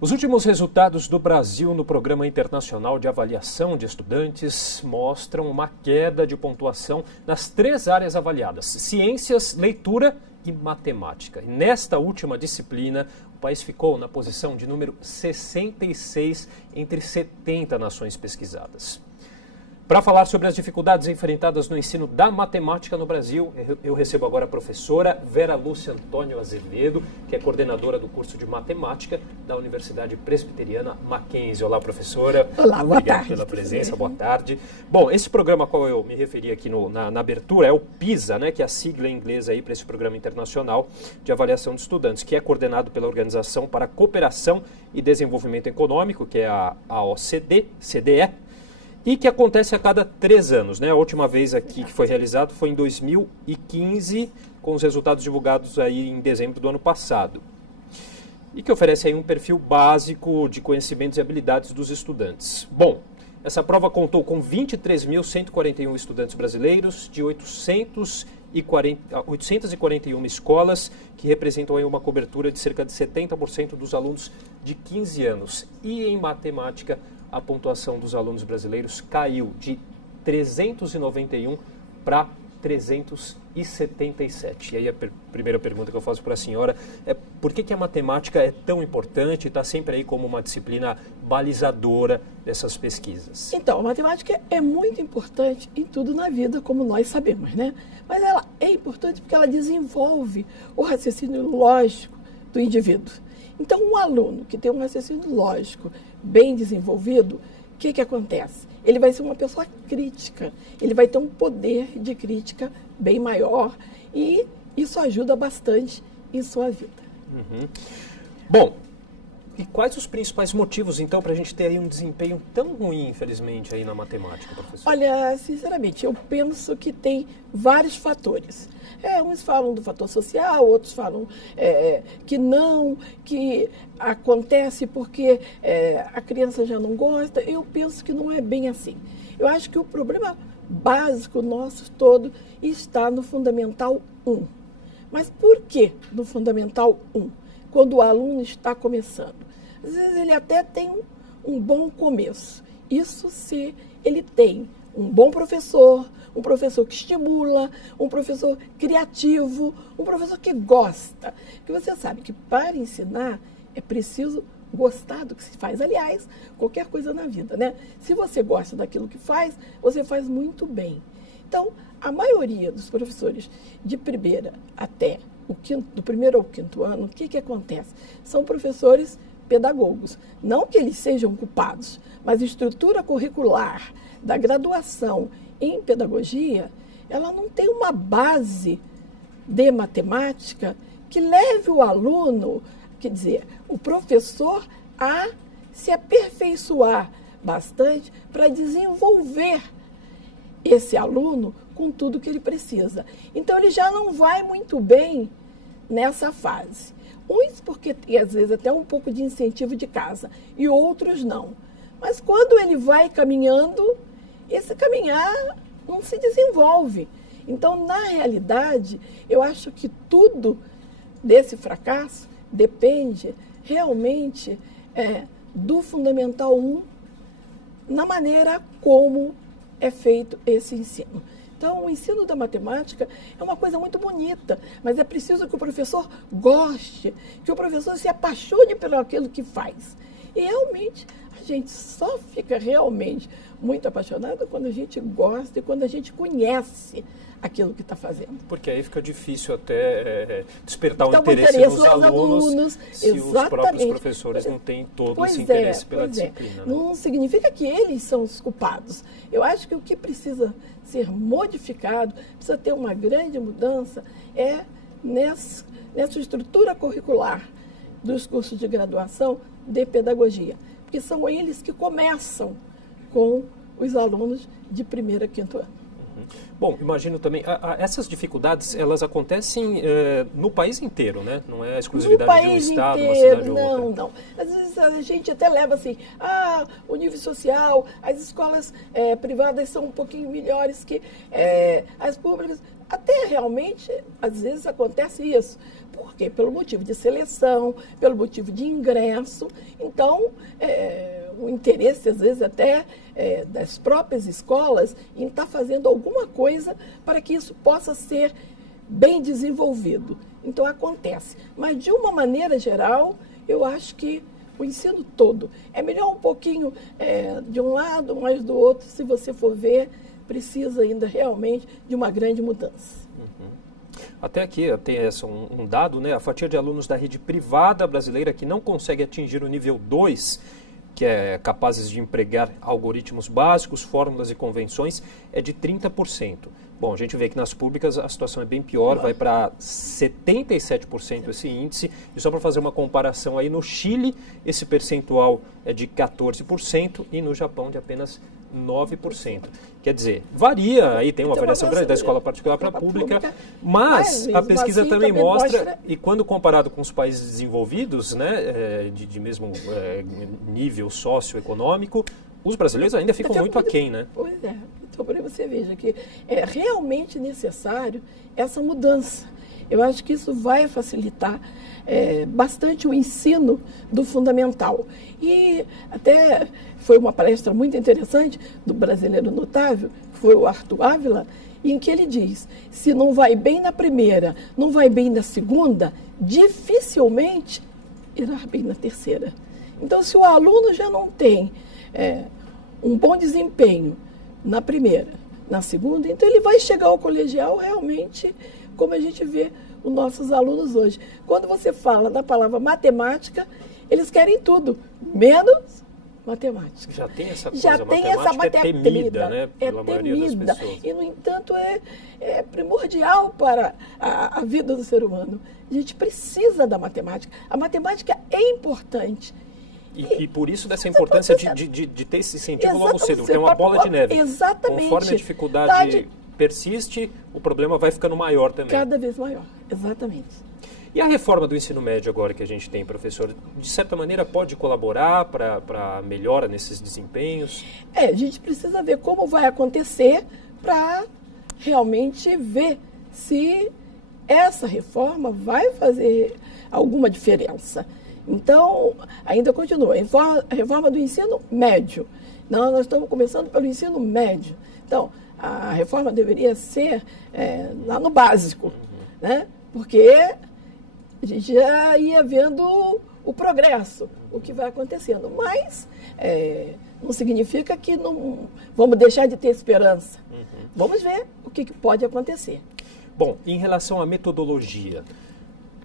Os últimos resultados do Brasil no Programa Internacional de Avaliação de Estudantes mostram uma queda de pontuação nas 3 áreas avaliadas: ciências, leitura e matemática. E nesta última disciplina, o país ficou na posição de número 66 entre 70 nações pesquisadas. Para falar sobre as dificuldades enfrentadas no ensino da matemática no Brasil, eu recebo agora a professora Vera Lúcia Antônio Azevedo, que é coordenadora do curso de matemática da Universidade Presbiteriana Mackenzie. Olá, professora. Olá, boa Obrigado tarde. pela presença, boa tarde. Bom, esse programa a qual eu me referi aqui na abertura é o PISA, né, que é a sigla em inglês aí para esse Programa Internacional de Avaliação de Estudantes, que é coordenado pela Organização para a Cooperação e Desenvolvimento Econômico, que é a OCDE, e que acontece a cada 3 anos, né? A última vez aqui que foi realizado foi em 2015, com os resultados divulgados aí em dezembro do ano passado. E que oferece aí um perfil básico de conhecimentos e habilidades dos estudantes. Bom, essa prova contou com 23.141 estudantes brasileiros de 841 escolas, que representam aí uma cobertura de cerca de 70% dos alunos de 15 anos. E em matemática, a pontuação dos alunos brasileiros caiu de 391 para 377. E aí a primeira pergunta que eu faço para a senhora é: por que a matemática é tão importante e está sempre aí como uma disciplina balizadora dessas pesquisas? Então, a matemática é muito importante em tudo na vida, como nós sabemos, né? Mas ela é importante porque ela desenvolve o raciocínio lógico do indivíduo. Então, um aluno que tem um raciocínio lógico bem desenvolvido, o que acontece? Ele vai ser uma pessoa crítica, ele vai ter um poder de crítica bem maior e isso ajuda bastante em sua vida. Uhum. Bom, e quais os principais motivos, então, para a gente ter aí um desempenho tão ruim, infelizmente, aí na matemática, professor? Olha, sinceramente, eu penso que tem vários fatores. Uns falam do fator social, outros falam que acontece porque a criança já não gosta. Eu penso que não é bem assim. Eu acho que o problema básico nosso todo está no Fundamental 1. Mas por que no Fundamental 1? Quando o aluno está começando. Às vezes ele até tem um bom começo. Isso se ele tem um bom professor, um professor que estimula, um professor criativo, um professor que gosta. Porque você sabe que para ensinar é preciso gostar do que se faz. Aliás, qualquer coisa na vida, né? Se você gosta daquilo que faz, você faz muito bem. Então, a maioria dos professores de primeira até do primeiro ao 5º ano, o que acontece? São professores pedagogos. Não que eles sejam culpados, mas a estrutura curricular da graduação em pedagogia, ela não tem uma base de matemática que leve o aluno, quer dizer, o professor a se aperfeiçoar bastante para desenvolver esse aluno com tudo que ele precisa. Então, ele já não vai muito bem nessa fase. Uns porque tem, às vezes, até um pouco de incentivo de casa, e outros não. Mas quando ele vai caminhando, esse caminhar não se desenvolve. Então, na realidade, eu acho que tudo desse fracasso depende realmente do Fundamental 1, na maneira como é feito esse ensino. Então, o ensino da matemática é uma coisa muito bonita, mas é preciso que o professor goste, que o professor se apaixone por aquilo que faz. E realmente, a gente só fica realmente muito apaixonado quando a gente gosta e quando a gente conhece aquilo que está fazendo. Porque aí fica difícil até despertar então, o interesse dos alunos se exatamente. Os próprios professores não têm todo esse interesse pela disciplina. Né? Não significa que eles são os culpados. Eu acho que o que precisa ser modificado, precisa ter uma grande mudança, nessa estrutura curricular dos cursos de graduação de pedagogia. Porque são eles que começam com os alunos de 1º a 5º ano. Bom, imagino também, essas dificuldades, elas acontecem no país inteiro, né? Não é a exclusividade de um estado, uma cidade ou outra. Não. Às vezes a gente até leva assim, o nível social, as escolas privadas são um pouquinho melhores que as públicas. Até realmente, às vezes acontece isso. Por quê? Pelo motivo de seleção, pelo motivo de ingresso. Então, o interesse, às vezes, até das próprias escolas em estar fazendo alguma coisa para que isso possa ser bem desenvolvido. Então, acontece. Mas, de uma maneira geral, eu acho que o ensino todo é melhor um pouquinho de um lado, mais do outro, se você for ver, precisa ainda realmente de uma grande mudança. Até aqui tem um dado, né? A fatia de alunos da rede privada brasileira que não consegue atingir o nível 2, que é capazes de empregar algoritmos básicos, fórmulas e convenções, é de 30%. Bom, a gente vê que nas públicas a situação é bem pior, vai para 77% esse índice. E só para fazer uma comparação aí, no Chile esse percentual é de 14% e no Japão de apenas 9%. Quer dizer, varia, aí tem uma variação grande da escola particular para a pública, mas a pesquisa assim, também mostra, e quando comparado com os países desenvolvidos, né, de mesmo nível socioeconômico, os brasileiros ainda ficam muito aquém, né? Pois é. Então, para você veja que é realmente necessário essa mudança. Eu acho que isso vai facilitar bastante o ensino do fundamental. E até foi uma palestra muito interessante do brasileiro notável, que foi o Arthur Ávila, em que ele diz, se não vai bem na primeira, não vai bem na segunda, dificilmente irá bem na terceira. Então, se o aluno já não tem um bom desempenho na primeira, na segunda, então ele vai chegar ao colegial realmente como a gente vê os nossos alunos hoje. Quando você fala da palavra matemática, eles querem tudo, menos matemática. Já tem essa coisa, já tem essa matemática temida, né, pela maioria das pessoas. E, no entanto, é primordial para a vida do ser humano. A gente precisa da matemática. A matemática é importante. E por isso dessa importância de ter esse incentivo logo cedo, porque é uma bola de neve. Exatamente. Conforme a dificuldade persiste, o problema vai ficando maior também. Cada vez maior, exatamente. E a reforma do ensino médio agora que a gente tem, professor, de certa maneira pode colaborar para a melhora nesses desempenhos? A gente precisa ver como vai acontecer para realmente ver se essa reforma vai fazer alguma diferença. Então, ainda continua. A reforma do ensino médio. Nós estamos começando pelo ensino médio. Então, a reforma deveria ser lá no básico, né? Porque a gente já ia vendo o progresso, o que vai acontecendo. Mas não significa que não vamos deixar de ter esperança. Vamos ver o que pode acontecer. Bom, em relação à metodologia,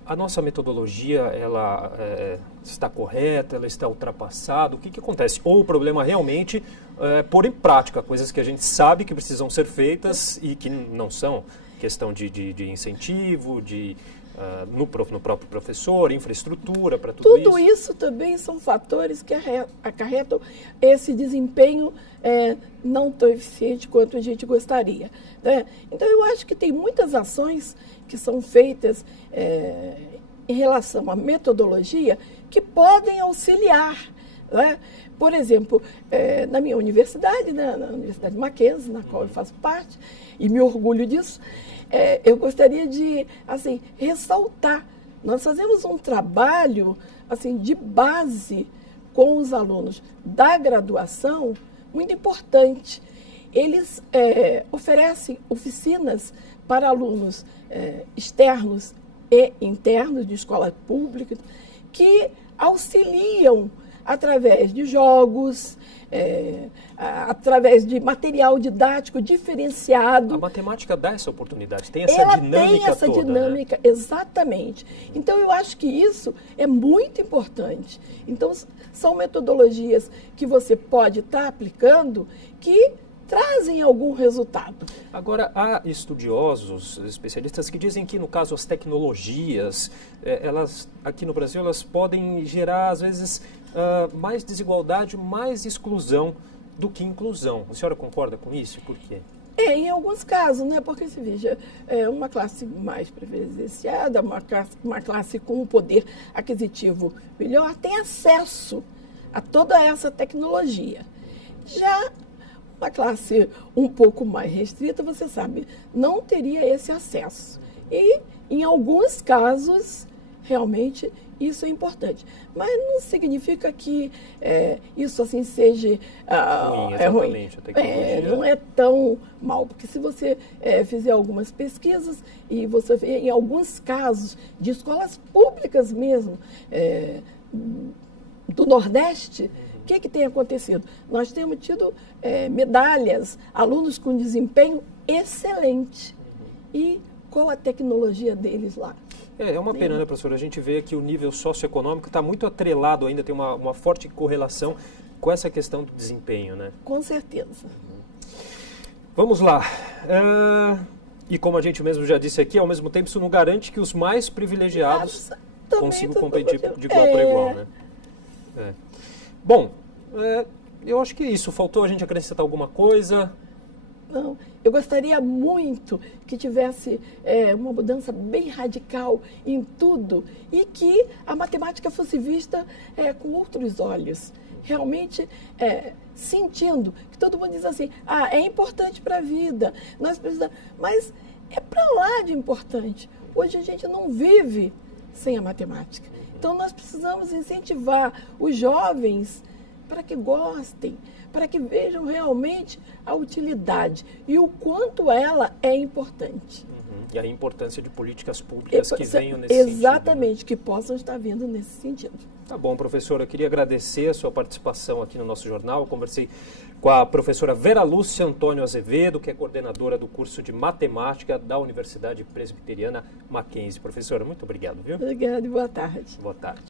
a nossa metodologia, ela está correta, ela está ultrapassada? O que acontece? Ou o problema realmente é pôr em prática coisas que a gente sabe que precisam ser feitas e que não são, questão de incentivo, no próprio professor, infraestrutura, para tudo isso? Tudo isso também são fatores que acarretam esse desempenho não tão eficiente quanto a gente gostaria, né? Então, eu acho que tem muitas ações que são feitas em relação à metodologia que podem auxiliar, né? Por exemplo, na minha universidade, né, na Universidade Mackenzie, na qual eu faço parte, e me orgulho disso, eu gostaria de ressaltar. Nós fazemos um trabalho de base com os alunos da graduação muito importante. Eles oferecem oficinas para alunos externos e internos de escola pública que auxiliam através de jogos, através de material didático diferenciado. A matemática dá essa oportunidade, tem essa dinâmica toda. Tem essa dinâmica, né? Exatamente. Então, eu acho que isso é muito importante. Então, são metodologias que você pode estar aplicando que trazem algum resultado. Agora, há estudiosos, especialistas que dizem que, no caso, as tecnologias, elas, aqui no Brasil, elas podem gerar, às vezes, mais desigualdade, mais exclusão do que inclusão. A senhora concorda com isso? Por quê? Em alguns casos, né? Porque, se veja, uma classe mais privilegiada, uma classe com um poder aquisitivo melhor, tem acesso a toda essa tecnologia. Já uma classe um pouco mais restrita, você sabe, não teria esse acesso. E, em alguns casos, realmente, isso é importante. Mas não significa que isso assim seja ruim. Não é tão mal, porque se você fizer algumas pesquisas e você vê, em alguns casos, de escolas públicas mesmo, do Nordeste, o que tem acontecido? Nós temos tido medalhas, alunos com desempenho excelente. E qual a tecnologia deles lá? É uma pena, né, professora? A gente vê que o nível socioeconômico está muito atrelado ainda, tem uma forte correlação com essa questão do desempenho, né? Com certeza. Vamos lá. E como a gente mesmo já disse aqui, ao mesmo tempo isso não garante que os mais privilegiados consigam competir de igual para igual, né? Bom, eu acho que é isso. Faltou a gente acrescentar alguma coisa? Não, eu gostaria muito que tivesse uma mudança bem radical em tudo e que a matemática fosse vista com outros olhos. Realmente sentindo que todo mundo diz assim, é importante para a vida, nós precisamos, mas é para lá de importante. Hoje a gente não vive sem a matemática. Então nós precisamos incentivar os jovens para que gostem, para que vejam realmente a utilidade e o quanto ela é importante. E a importância de políticas públicas que venham nesse sentido. Exatamente, que possam estar vindo nesse sentido. Tá bom, professora, eu queria agradecer a sua participação aqui no nosso jornal. Eu conversei com a professora Vera Lúcia Antônio Azevedo, que é coordenadora do curso de matemática da Universidade Presbiteriana Mackenzie. Professora, muito obrigado, viu? Obrigada e boa tarde. Boa tarde.